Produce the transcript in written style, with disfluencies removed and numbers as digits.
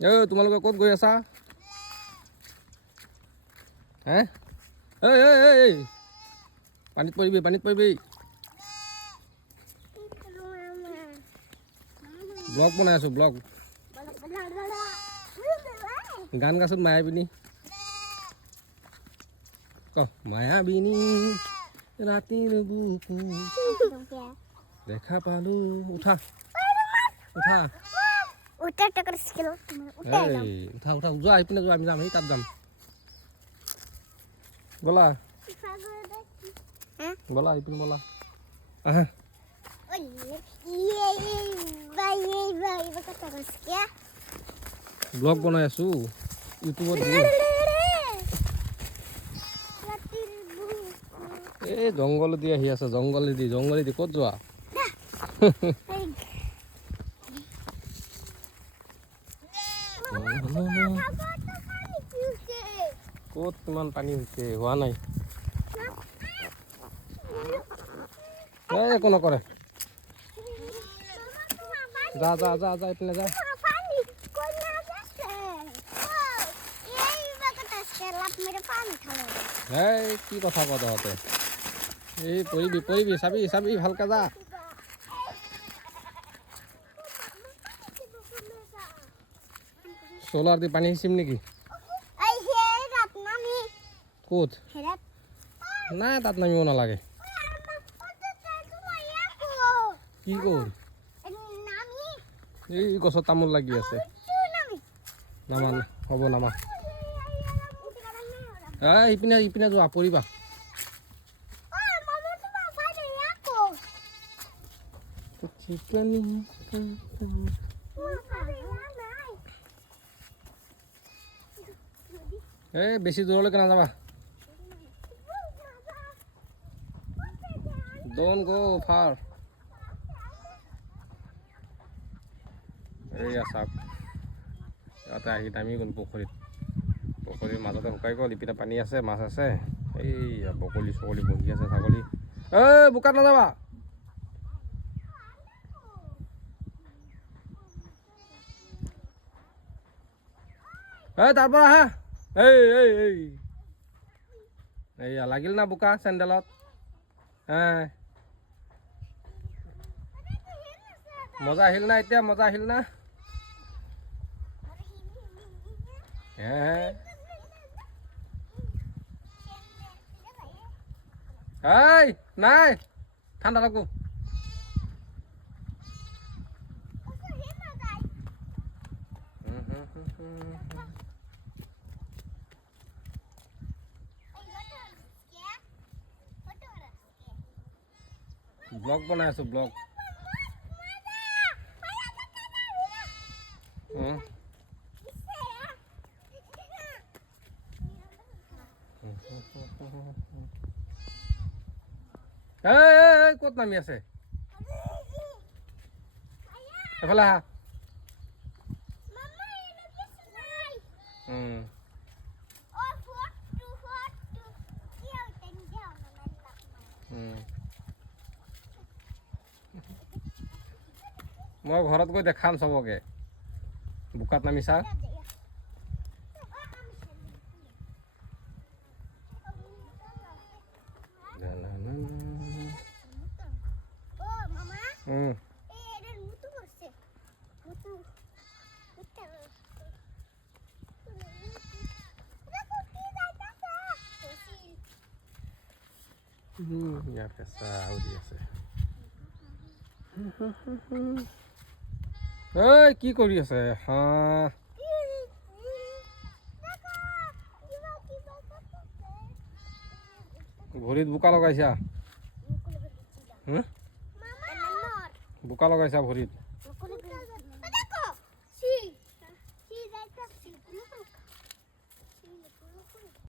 তোমালোকে ক'ত গৈ আছা? হে এই পানীত পৰিবি। ব্লগ বনাই আছো ব্লগ। গান গাচোন মায়াবিনী। মায়াবিনী ৰাতিৰ বুকু দেখা পালো। উঠা যোৱা এইপিনে যোৱা, আমি যাম সেই তাত যাম। ব'লা এইপিনে ব'লা। আহা ব্লগ বনাই আছো ইউটিউবত দিম। এই জংঘলেদি আহি আছে, জংঘলেদি ক'ত যোৱা? ক'ত কিমান পানী হৈছে? হোৱা নাই। একো নকৰে। যা এইপিনে যা। কি কথা কওঁ তহঁতে? এই পৰিবি চাবি ভালকে যা। চলাৰ দি পানী সিঁচিম নেকি? ক'ত? নাই তাত নামিব নালাগে। কি ক'ৰ? এই গছত তামোল লাগি আছে। নামা হ'ব নামা। ইপিনে যোৱা পৰিবা। বেছি দূৰলৈকে নাযাবা। Don't go far. এইয়া চাওক, ইয়াতে আহি নামি গ'ল পুখুৰীৰ মাজতে শুকাই গ'ল। ইপিনে পানী আছে, মাছ আছে। এইয়া বকলি চকলি বহি আছে, ছাগলী। বোকাত নাযাবা। তাৰ পৰা আহা। এইয়া লাগিল না বোকা চেণ্ডেলত। মজা আহিল না এতিয়া? নাই ঠাণ্ডা লাগব। ব্লগ বনাই আছো ব্লগ। ক'ত নামি আছে? এফালে আহা। মই ঘৰত গৈ দেখাম চবকে বোকাত নামিছা। ইয়াতে চাউৰি আছে। কি কৰি আছে? ভৰিত বোকা লগাইছা? বোকা লগাইছা ভৰিত?